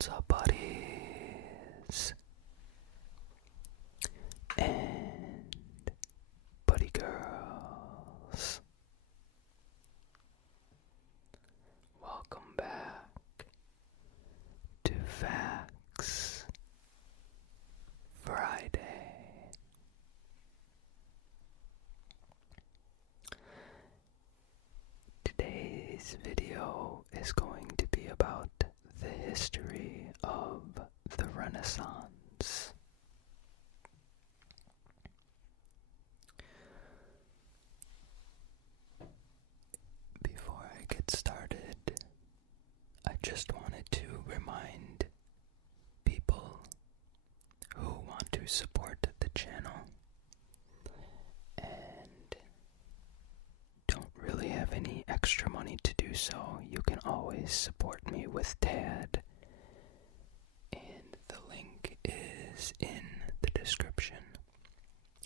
What's up, buddies? And buddy girls. Welcome back to Facts Friday. Today's video is going to be about the history of the Renaissance. Before I get started, I just wanted to remind people who want to support the channel and don't really have any extra money to do so, you can always support me with TAD, and the link is in the description.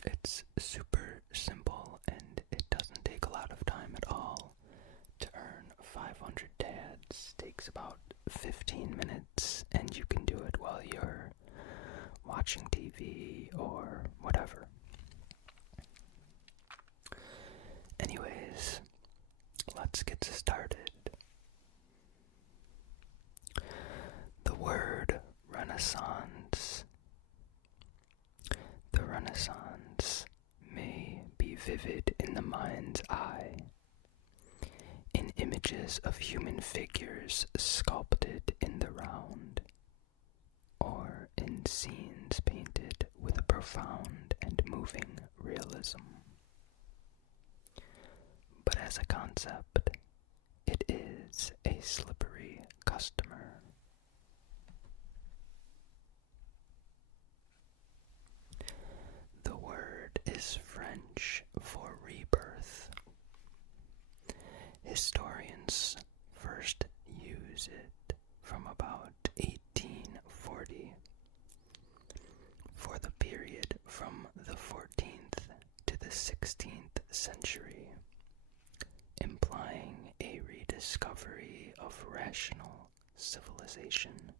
It's super simple and it doesn't take a lot of time at all. To earn 500 TADs takes about 15 minutes, and you can do it while you're watching TV or whatever. Anyways, let's get started. The word Renaissance. The Renaissance may be vivid in the mind's eye, in images of human figures sculpted in the round, or in scenes painted with a profound and moving realism. But as a concept, it is a slippery customer. The word is French for rebirth. Historians first use it from about 1840 for the period from the 14th to the 16th century, implying a rediscovery of rational civilization,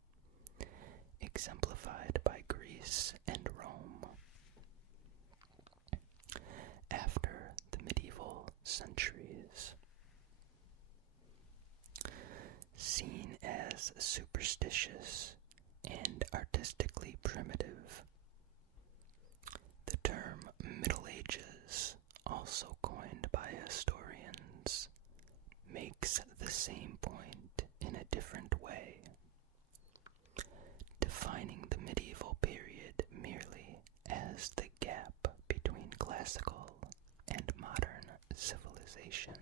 exemplified by Greece and Rome. After the medieval centuries, seen as superstitious and artistically primitive, the term Middle Ages, also coined by historians, makes the same point in a different way, defining the medieval period merely as the gap between classical and modern civilization.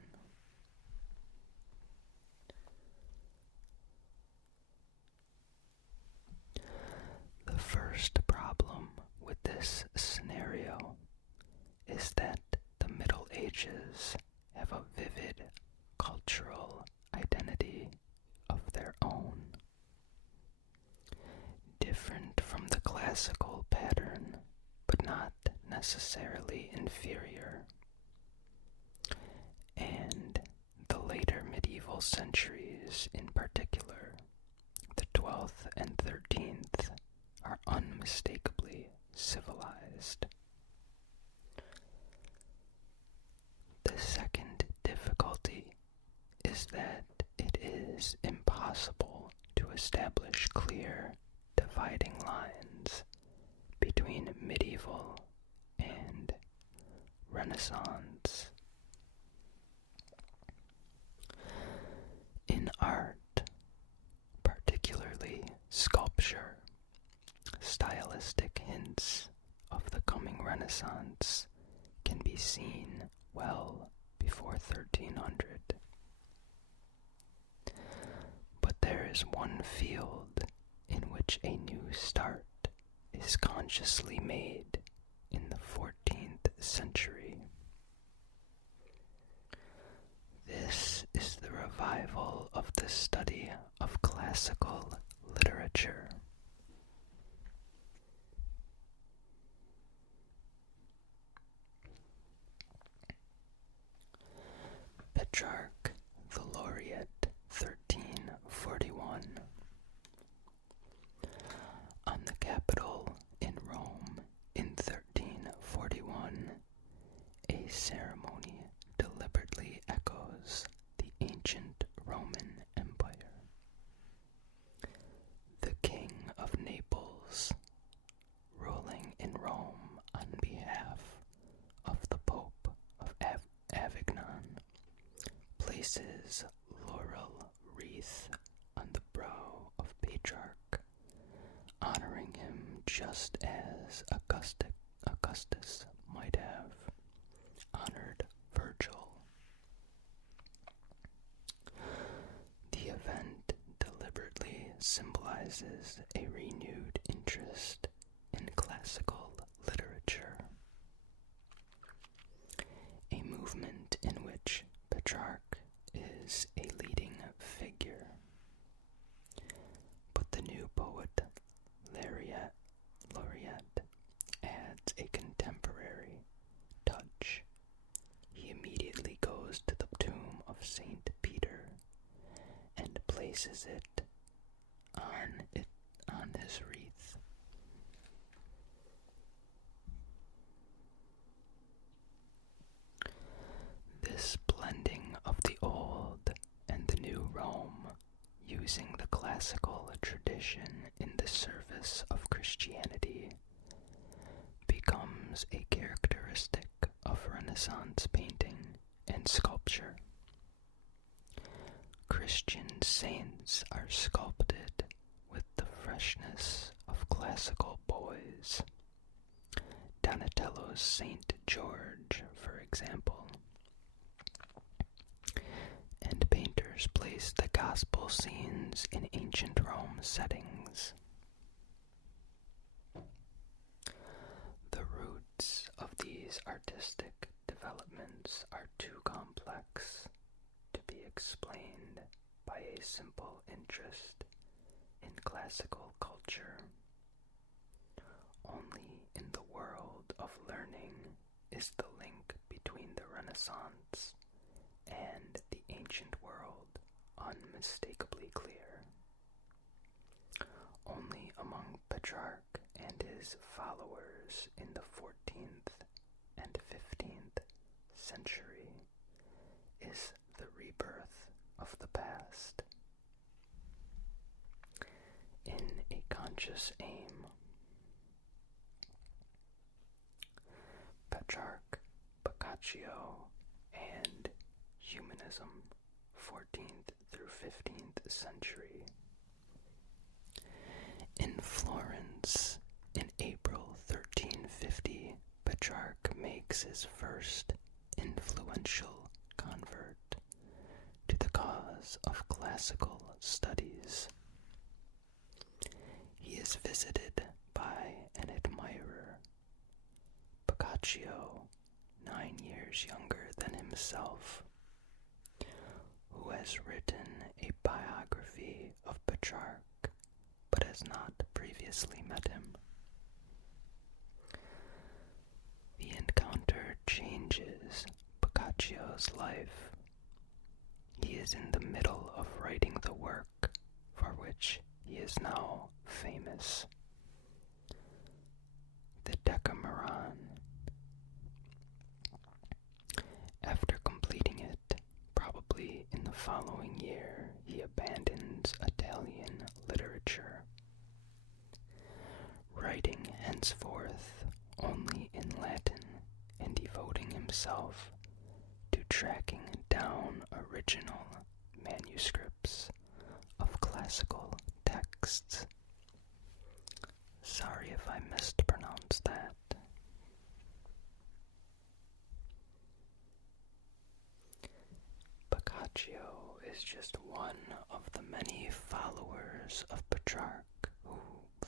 The first problem with this scenario is that the Middle Ages have a vivid cultural identity of their own, different from the classical pattern, but not necessarily inferior. And the later medieval centuries in particular, the 12th and 13th, are unmistakably civilized. The second difficulty is that it is impossible to establish clear dividing lines between medieval and Renaissance. In art, particularly sculpture, stylistic hints of the coming Renaissance can be seen well before 1300. But there is one field in which a new start is consciously made in the 14th century. This is the revival of the study of classical literature. Petrarch, the Laureate, 1341. just as Augustus might have honored Virgil. The event deliberately symbolizes a renewed interest in classical literature, a movement in which Petrarch is a leading figure. But the new poet laureate adds a contemporary touch. He immediately goes to the tomb of Saint Peter and places it on his wreath. This blending of the old and the new Rome, using the classical tradition in the service of Christianity, becomes a characteristic of Renaissance painting and sculpture. Christian saints are sculpted with the freshness of classical boys. Donatello's Saint George, for example. And painters place the gospel scenes in ancient Rome settings. The roots of these artistic developments are too complex to be explained by a simple interest in classical culture. Only in the world of learning is the link between the Renaissance and the ancient world unmistakably clear. Only among Petrarch and his followers in the 14th and 15th century is the rebirth of the past. In a conscious aim, Petrarch, Masaccio, and Humanism, 14th through 15th century. In Florence, in April 1350, Petrarch makes his first influential convert to the cause of classical studies. He is visited by an admirer, Masaccio, 9 years younger than himself, who has written a biography of Petrarch, but has not previously met him. The encounter changes Massaccio's life. He is in the middle of writing the work for which he is now famous, the Decameron. After completing it, probably in the following year, he abandons Italian literature, writing henceforth only in Latin and devoting himself to tracking down original manuscripts of classical texts. Sorry if I mispronounced that. Masaccio is just one of the many followers of Petrarch who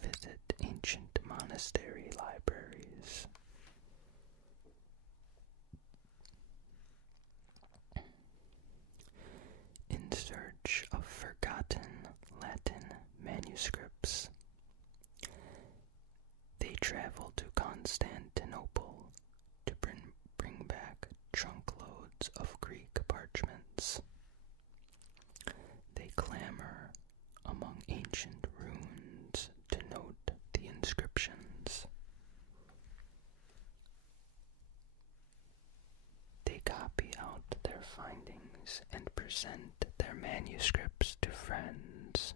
visit ancient monastery libraries. In search of forgotten Latin manuscripts, they travel to Constantinople to bring back trunkloads of Greek parchments. They clamor among ancient ruins to note the inscriptions. They copy out their findings and present their manuscripts to friends.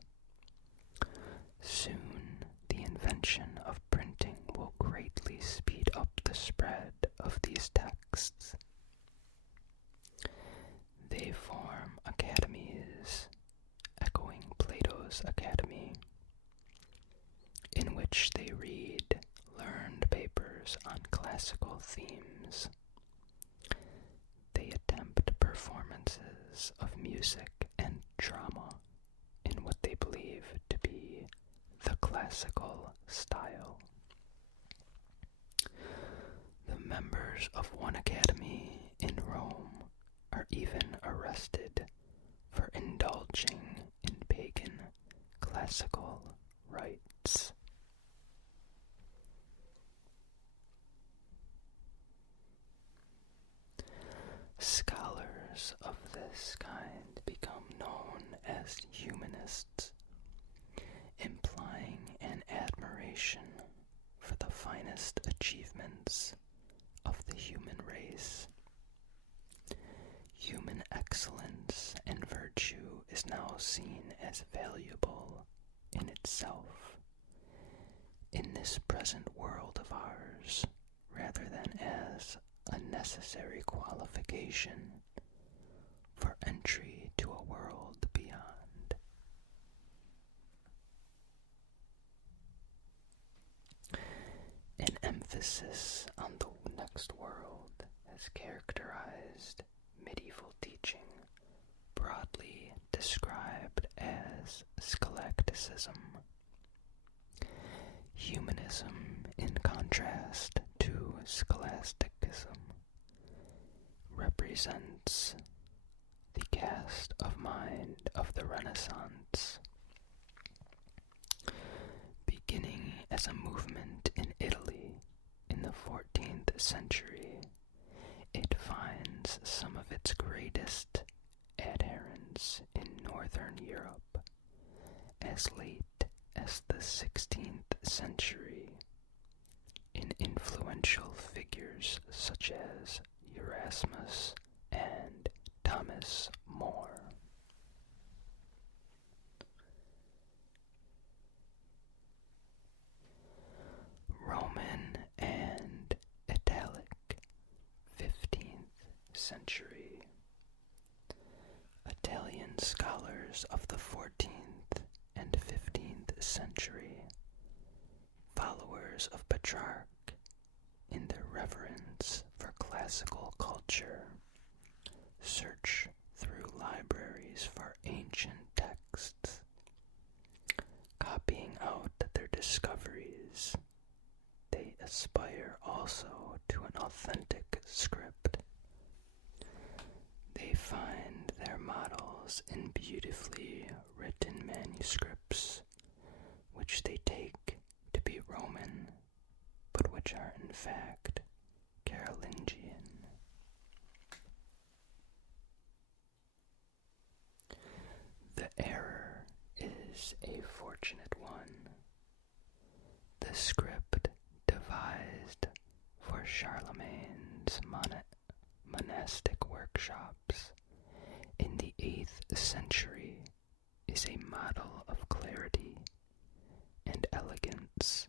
Soon, the invention of printing will greatly speed up the spread of these texts. They form academies, echoing Plato's Academy, in which they read musical themes. They attempt performances of music and drama in what they believe to be the classical style. The members of one academy in Rome are even arrested for indulging in pagan classical rites. Scholars of this kind become known as humanists, implying an admiration for the finest achievements of the human race. Human excellence and virtue is now seen as valuable in itself, in this present world of ours, rather than as a necessary qualification for entry to a world beyond. An emphasis on the next world has characterized medieval teaching, broadly described as scholasticism. Humanism, in contrast to scholasticism, represents the cast of mind of the Renaissance. Beginning as a movement in Italy in the 14th century, it finds some of its greatest adherents in Northern Europe as late as the 16th century, in influential figures such as Erasmus and Thomas More. Roman and Italic 15th century. Italian scholars of the 14th and 15th century, followers of Petrarch in their reverence for classical culture, search through libraries for ancient texts, copying out their discoveries. They aspire also to an authentic script. They find their models in beautifully written manuscripts, which they take to be Roman, but which are in fact Carolingian. The error is a fortunate one. The script devised for Charlemagne's monastic workshops in the 8th century is a model of clarity and elegance.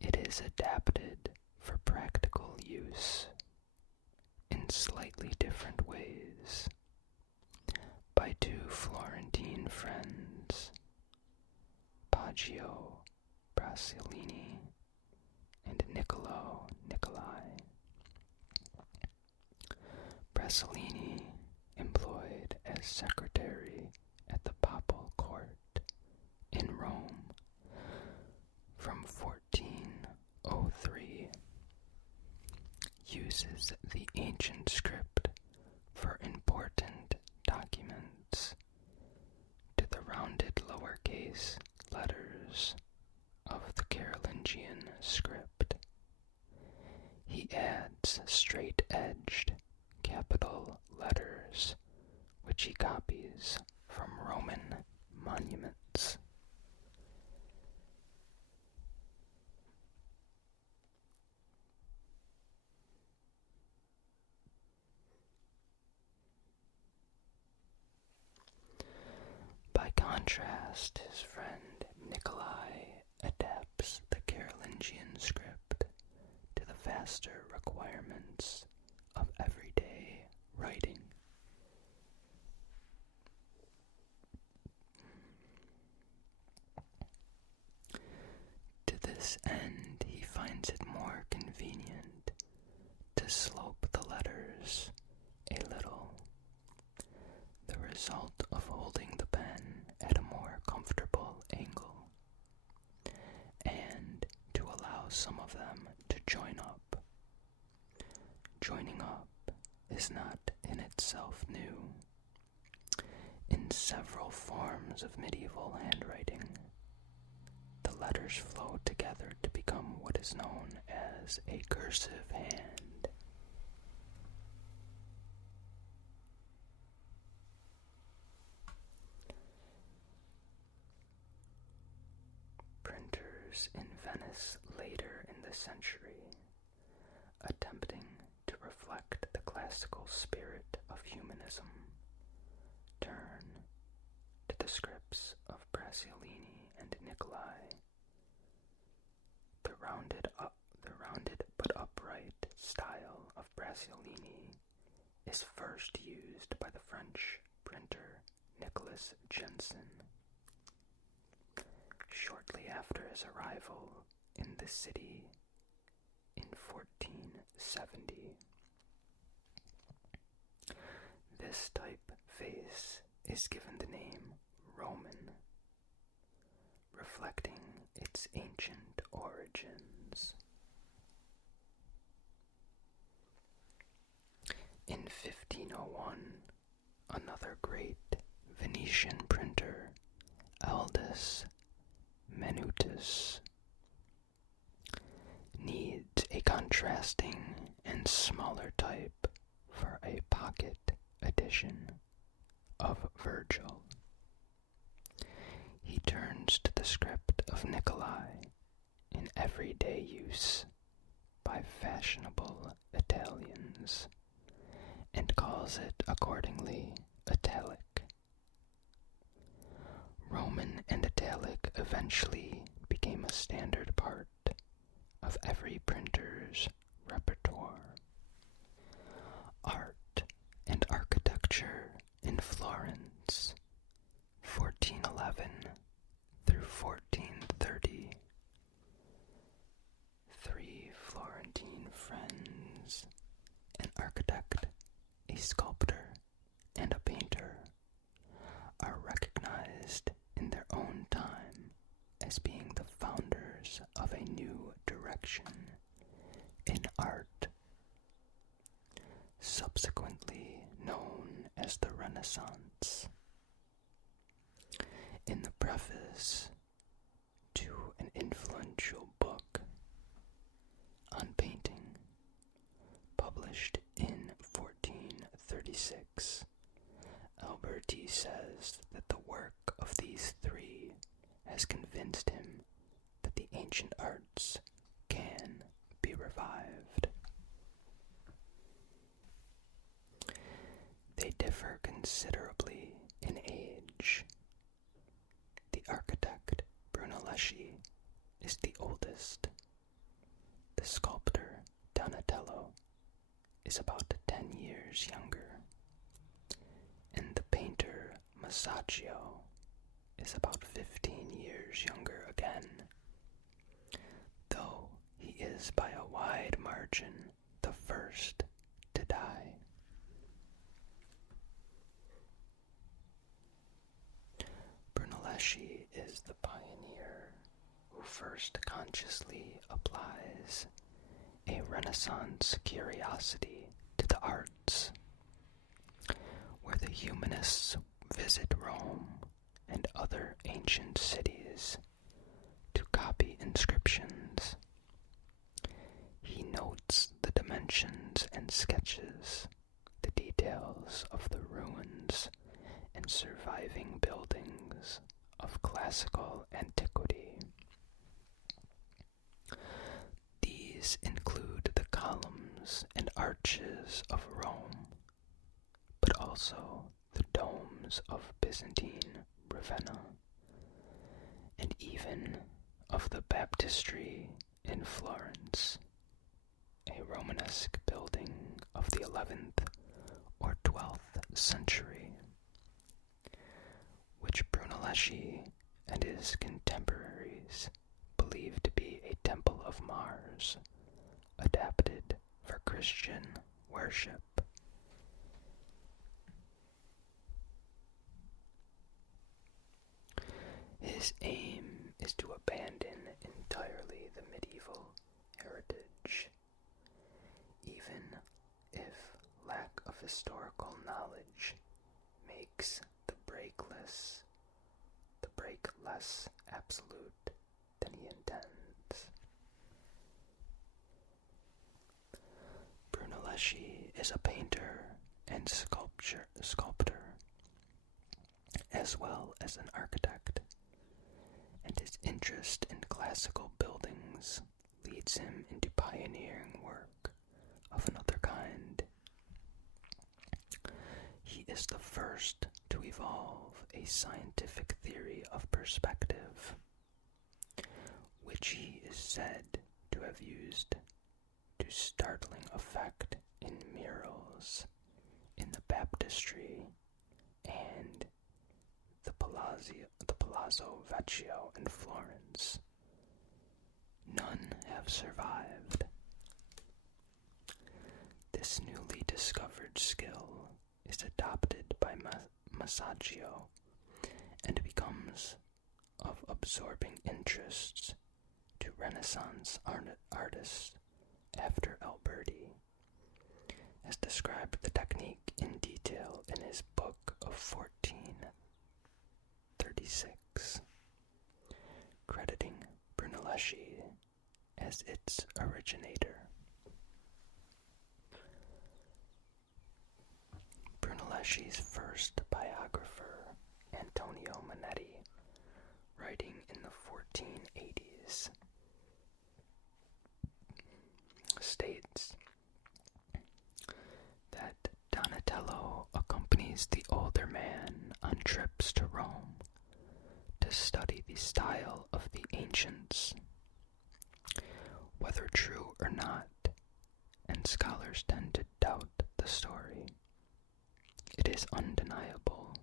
It is adapted for practical use in slightly different ways by two Florentine friends, Poggio Bracciolini and Niccolo Nicolai. Bracciolini, employed as secretary at the papal court in Rome from 1403, uses the ancient script for important documents to the rounded lowercase letters of the Carolingian script. He adds straight-edged capital letters, which he copies from Roman monuments. By contrast, his friend Nicolai adapts the Carolingian script to the vaster requirements of everyday writing. To this end, he finds it more convenient itself new. In several forms of medieval handwriting, the letters flow together to become what is known as a cursive hand. Printers in Venice later in the century, attempting to reflect the classical spirit of humanism, turn to the scripts of Brunelleschi and Nicolai. The rounded but upright style of Brunelleschi is first used by the French printer Nicolas Jenson. Shortly after his arrival in the city in 1470. This typeface is given the name Roman, reflecting its ancient origins. In 1501, another great Venetian printer, Aldus Manutius, needs a contrasting and smaller type for a pocket edition of Virgil. He turns to the script of Nicolai in everyday use by fashionable Italians and calls it accordingly Italic. Roman and Italic eventually became a standard part of every printer's repertoire. Art and architecture in Florence, 1411 through 1430. Three Florentine friends, an architect, a sculptor, and a painter, are recognized in their own time as being the founders of a new direction in art, subsequently known as the Renaissance. In the preface to an influential book on painting, published in 1436, Alberti says that the work of these three has convinced him that the ancient arts can be revived. They differ considerably in age. The architect Brunelleschi is the oldest. The sculptor Donatello is about 10 years younger, and the painter Masaccio is about 15 years younger again, though he is by a wide margin the first to die. Brunelleschi is the pioneer who first consciously applies a Renaissance curiosity to the arts, where the humanists visit Rome and other ancient cities to copy inscriptions. He notes the dimensions and sketches the details of the ruins and surviving buildings of classical antiquity. These include the columns and arches of Rome, but also the domes of Byzantine Ravenna, and even of the baptistry in Florence, a Romanesque building of the 11th or 12th century, which Brunelleschi and his contemporaries believed to be a temple of Mars, adapted for Christian worship. His aim is to abandon entirely the medieval heritage, even if lack of historical knowledge makes the break less absolute than he intends. Brunelleschi is a painter and sculptor, as well as an architect, and his interest in classical buildings leads him into pioneering work of another kind. He is the first to evolve a scientific theory of perspective, which he is said to have used to startling effect in murals in the baptistry and the Palazzo Vecchio in Florence. None have survived. This newly discovered skill is adopted by Masaccio and becomes of absorbing interest to Renaissance artists after Alberti has described the technique in detail in his book of 1436, crediting Brunelleschi as its originator. Brunelleschi's first biographer, Antonio Manetti, writing in the 1480s, states that Donatello accompanies the older man on trips to Rome to study the style of the ancients. Whether true or not, and scholars tend to doubt the story, it is undeniable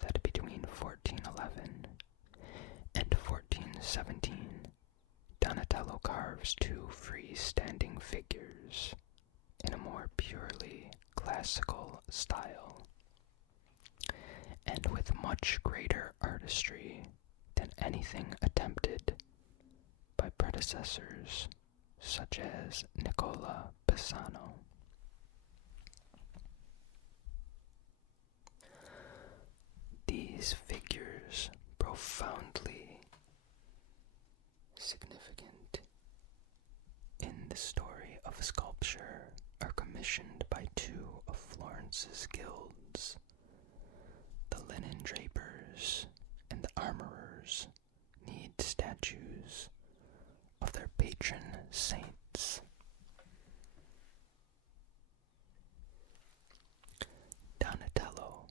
that between 1411 and 1417, Donatello carves two freestanding figures in a more purely classical style, and with much greater artistry than anything attempted by predecessors such as Nicola Pisano. These figures, profoundly significant in the story of sculpture, are commissioned by two of Florence's guilds. The linen drapers and the armorers need statues of their patron saints. Donatello,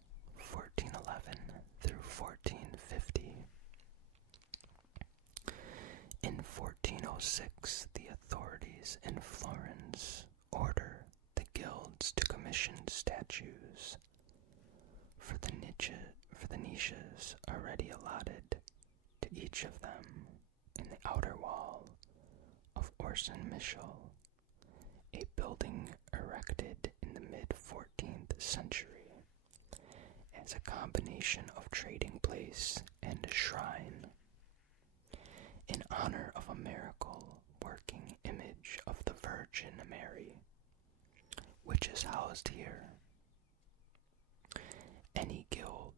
1411 through 1450. In 1406, the authorities in Florence order the guilds to commission statues for the niches already allotted to each of them in the outer wall of Orson Michel, a building erected in the mid-14th century as a combination of trading place and shrine, in honor of a miracle-working image of the Virgin Mary, which is housed here. Any guild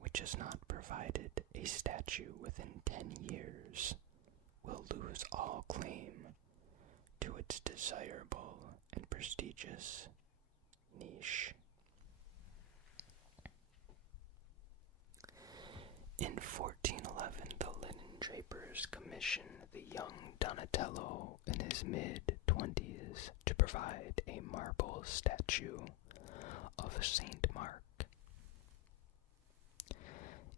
which has not provided a statue within 10 years will lose all claim to its desirable and prestigious niche. In 1411, the linen drapers commission the young Donatello in his mid-20s to provide a marble statue of Saint Mark.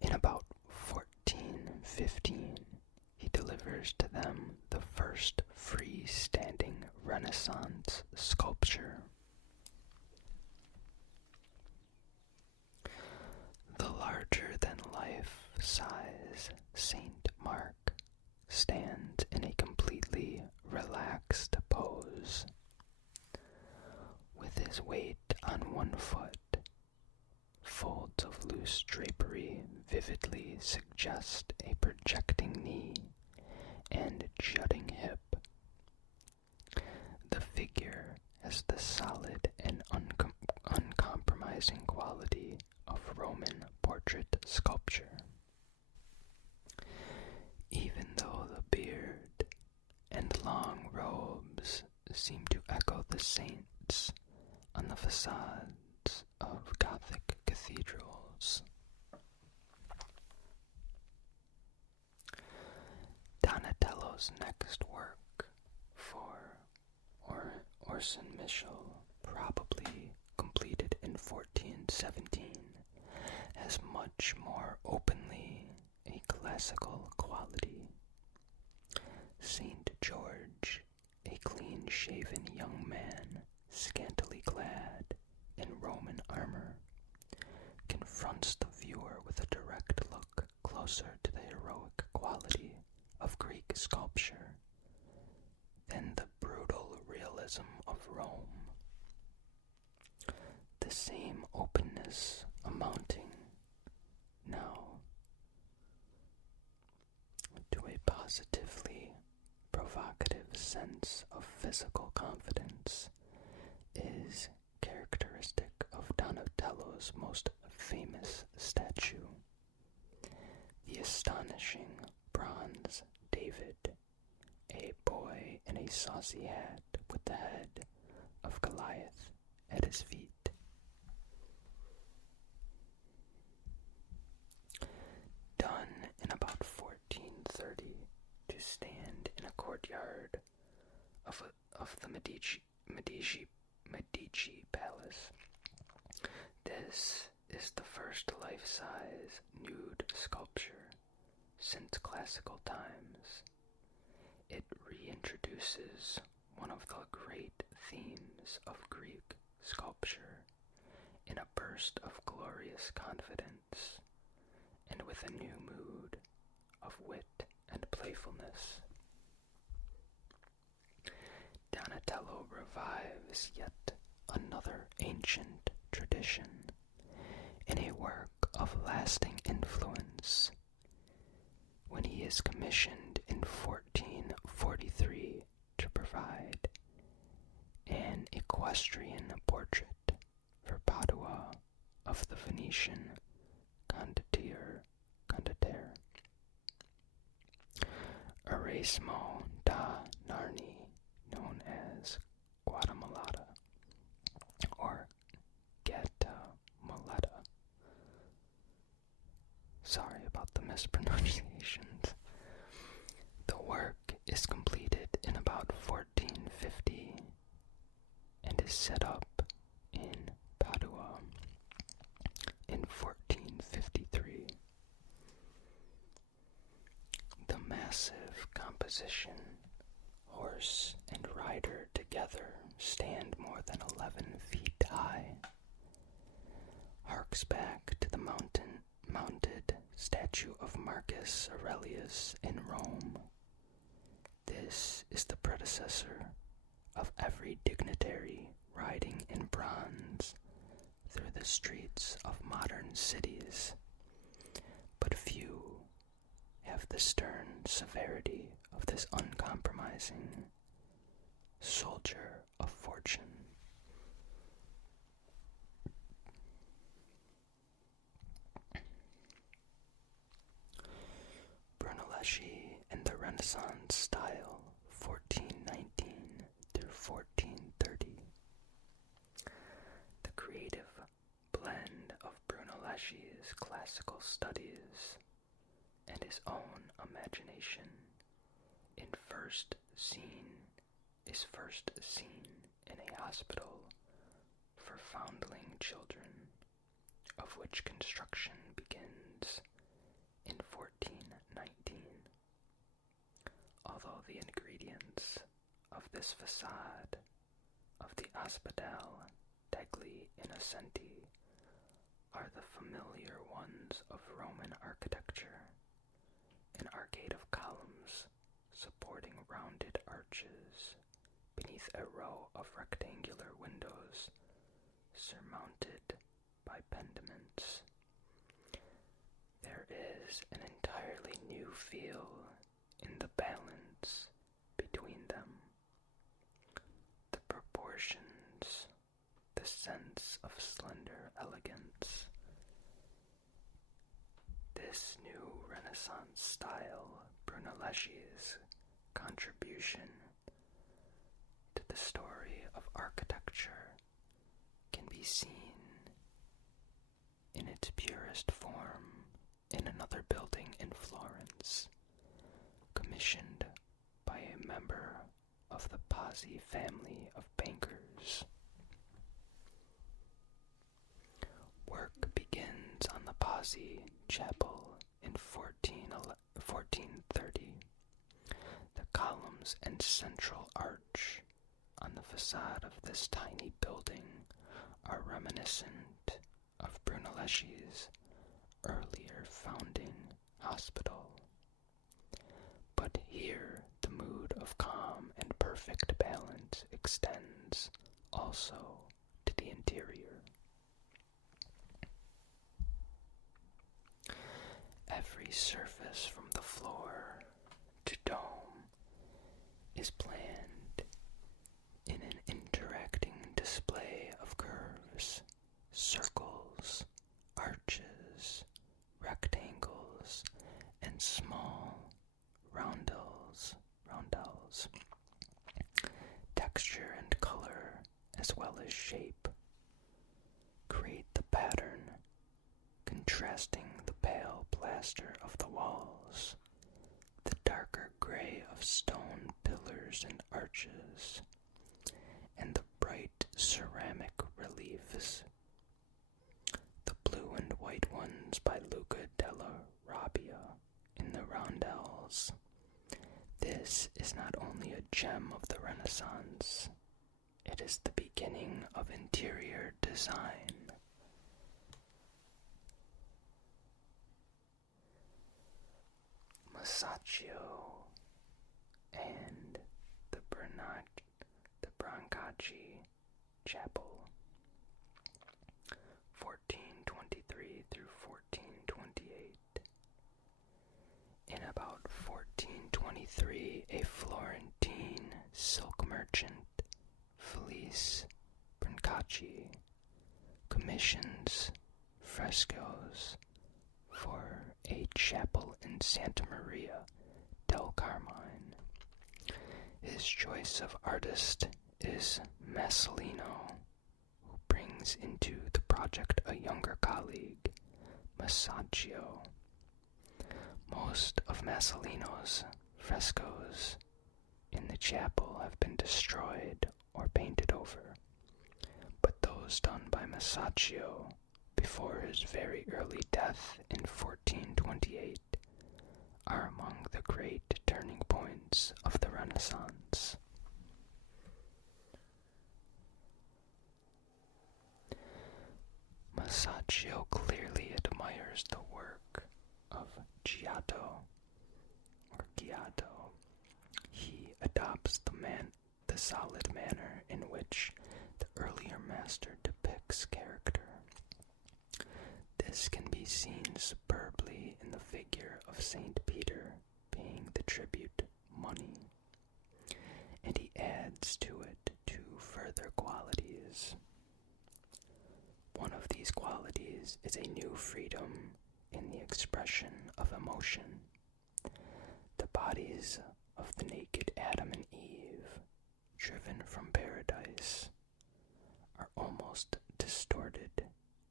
In about 1415, he delivers to them the first freestanding Renaissance sculpture. The larger-than-life size Saint Mark stands in a completely relaxed pose, with his weight on one foot. Folds of loose drapery vividly suggest a projecting knee and jutting hip. The figure has the solid and characterizing quality of Roman portrait sculpture. Even though the beard and long robes seem to echo the saints on the facades of Gothic cathedrals. Donatello's next work for Orson Michel, probably completed in 1417, has much more openly a classical quality. Saint George, a clean-shaven young man, scantily clad in Roman armor, confronts the viewer with a direct look closer to the heroic quality of Greek sculpture than the brutal realism of Rome. The same openness amounting now to a positively provocative sense of physical confidence is characteristic of Donatello's most famous statue, the astonishing bronze David, a boy in a saucy hat with the head of Goliath at his feet. Done in about 1430 to stand in a courtyard of the Medici Palace. This is the first life-size nude sculpture since classical times. It reintroduces one of the great themes of Greek sculpture in a burst of glorious confidence and with a new mood of wit and playfulness. Donatello revives yet another ancient tradition in a work of lasting influence when he is commissioned in 1443 to provide an equestrian portrait for Padua of the Venetian condottiere Erasmo da Narni, known as Guatemala or Guatemala. Sorry about the mispronunciations. The work is completed in about 1450 and is set up in Padua in 1453. The massive composition, horse and rider together stand more than 11 feet high, harks back to the mounted statue of Marcus Aurelius in Rome. This is the predecessor of every dignitary riding in bronze through the streets of modern cities, but few have the stern severity of this uncompromising soldier of fortune. Brunelleschi in the Renaissance style, 1419 through 1430. The creative blend of Brunelleschi's classical studies and his own imagination is first seen in a hospital for foundling children, of which construction begins in 1419. Although the ingredients of this facade of the Ospedale degli Innocenti are the familiar ones of Roman architecture, an arcade of columns supporting rounded arches beneath a row of rectangular windows surmounted by pediments. There is an entirely new feel in the balance between them. The proportions, the sense of slender elegance Renaissance style, Brunelleschi's contribution to the story of architecture can be seen in its purest form in another building in Florence, commissioned by a member of the Pazzi family of bankers. Work begins on the Pazzi chapel in 1430. The columns and central arch on the facade of this tiny building are reminiscent of Brunelleschi's earlier founding hospital. But here the mood of calm and perfect balance extends also to the interior. Every surface from the floor to dome is planned in an interacting display of curves, circles, arches, rectangles, and small roundels. Texture and color, as well as shape, create the pattern, contrasting the pale plaster of the walls, the darker gray of stone pillars and arches, and the bright ceramic reliefs, the blue and white ones by Luca della Robbia in the roundels. This is not only a gem of the Renaissance, it is the beginning of interior design. Masaccio and the Brancacci Chapel, 1423 through 1428. In about 1423, a Florentine silk merchant, Felice Brancacci, commissions frescoes for a chapel in Santa Maria del Carmine. His choice of artist is Masolino, who brings into the project a younger colleague, Masaccio. Most of Masolino's frescoes in the chapel have been destroyed or painted over, but those done by Masaccio before his very early death in 1428 are among the great turning points of the Renaissance. Masaccio clearly admires the work of Giotto. He adopts the solid manner in which the earlier master depicts character. This can be seen superbly in the figure of Saint Peter paying the tribute money, and he adds to it two further qualities. One of these qualities is a new freedom in the expression of emotion. The bodies of the naked Adam and Eve, driven from paradise, are almost distorted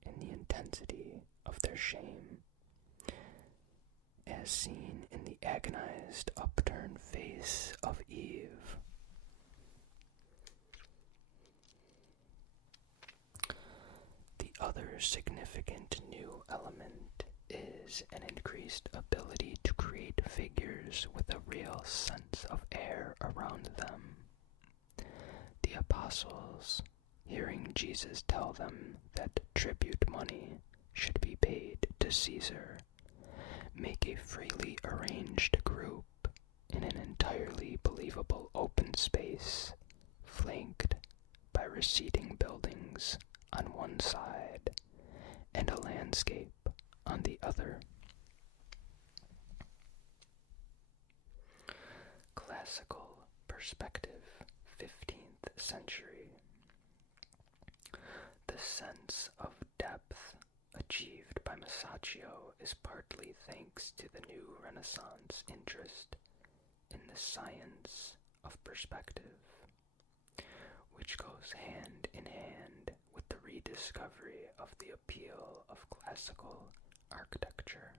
in the intensity of their shame, as seen in the agonized upturned face of Eve. The other significant new element is an increased ability to create figures with a real sense of air around them. The apostles, hearing Jesus tell them that tribute money should be paid to Caesar, make a freely arranged group in an entirely believable open space, flanked by receding buildings on one side and a landscape on the other. Classical perspective, 15th century. The sense of depth achieved by Masaccio is partly thanks to the new Renaissance interest in the science of perspective, which goes hand in hand with the rediscovery of the appeal of classical architecture.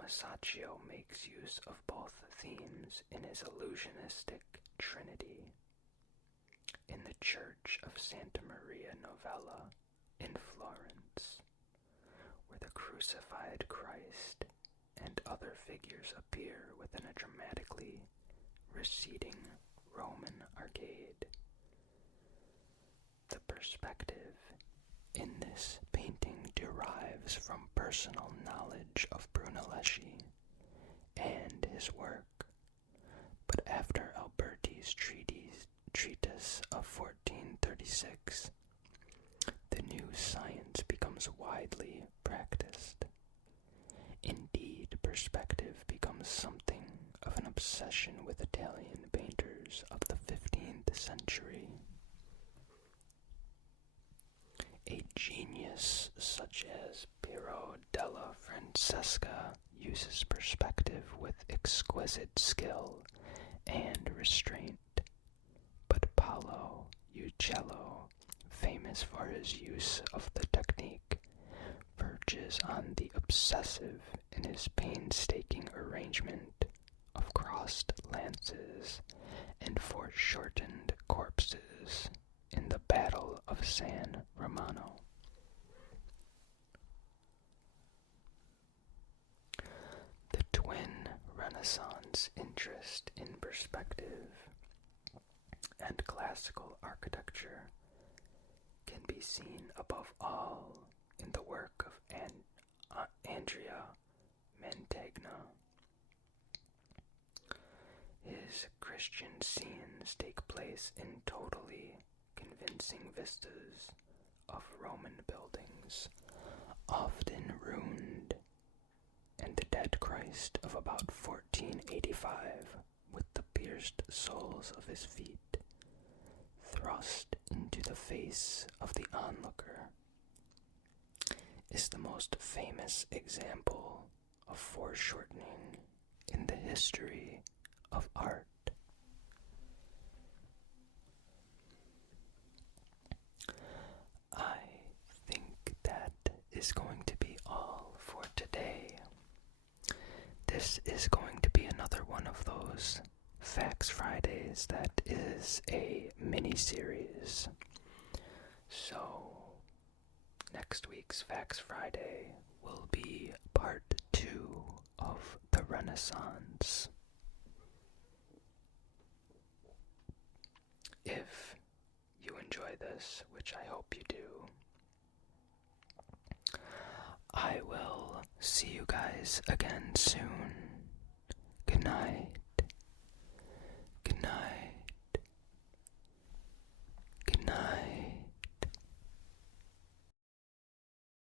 Masaccio makes use of both themes in his illusionistic Trinity. In the Church of Santa Maria Novella in Florence, where the crucified Christ and other figures appear within a dramatically receding Roman arcade. The perspective in this painting derives from personal knowledge of Brunelleschi and his work, but after Alberti's treatise of 1436, the new science becomes widely practiced. Indeed, perspective becomes something of an obsession with Italian painters of the 15th century. A genius such as Piero della Francesca uses perspective with exquisite skill and restraint, but Paolo Uccello, famous for his use of the technique, verges on the obsessive in his painstaking arrangement of crossed lances and foreshortened corpses in the Battle of San Romano. The twin Renaissance interest in perspective and classical architecture can be seen above all in the work of Andrea Mantegna. His Christian scenes take place in totally convincing vistas of Roman buildings, often ruined, and the dead Christ of about 1485, with the pierced soles of his feet thrust into the face of the onlooker, is the most famous example of foreshortening in the history of art. I think that is going to be all for today. This is going to be another one of those Facts Fridays that is a mini-series. So, next week's Facts Friday will be part 2 of the Renaissance. If you enjoy this, which I hope you do, I will see you guys again soon. Good night.